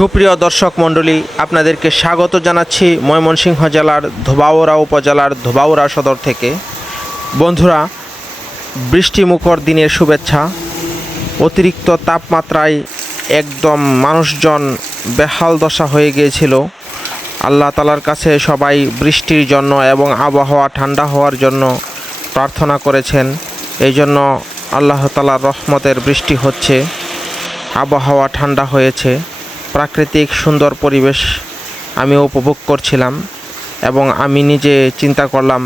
সুপ্রিয় দর্শক মণ্ডলী, আপনাদেরকে স্বাগত জানাচ্ছি ময়মনসিংহ জেলার ধোবাউড়া উপজেলার ধোবাউড়া সদর থেকে। বন্ধুরা, বৃষ্টিমুখর দিনের শুভেচ্ছা। অতিরিক্ত তাপমাত্রায় একদম মানুষজন বেহাল দশা হয়ে গিয়েছিল। আল্লাহ তাআলার কাছে সবাই বৃষ্টির জন্য এবং আবহাওয়া ঠান্ডা হওয়ার জন্য প্রার্থনা করেছেন। এই জন্য আল্লাহ তাআলার রহমতের বৃষ্টি হচ্ছে, আবহাওয়া ঠান্ডা হয়েছে, প্রাকৃতিক সুন্দর পরিবেশ আমি উপভোগ করছিলাম। এবং আমি নিজে চিন্তা করলাম,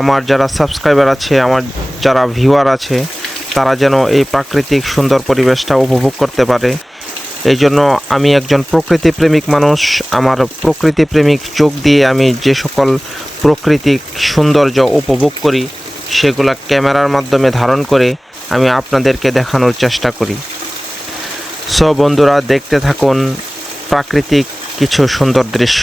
আমার যারা সাবস্ক্রাইবার আছে, আমার যারা ভিউয়ার আছে, তারা যেন এই প্রাকৃতিক সুন্দর পরিবেশটা উপভোগ করতে পারে। এই জন্য আমি একজন প্রকৃতিপ্রেমিক মানুষ। আমার প্রকৃতিপ্রেমিক চোখ দিয়ে আমি যে সকল প্রাকৃতিক সৌন্দর্য উপভোগ করি, সেগুলা ক্যামেরার মাধ্যমে ধারণ করে আমি আপনাদেরকে দেখানোর চেষ্টা করি। সো বন্ধুরা, দেখতে থাকুন প্রাকৃতিক কিছু সুন্দর দৃশ্য।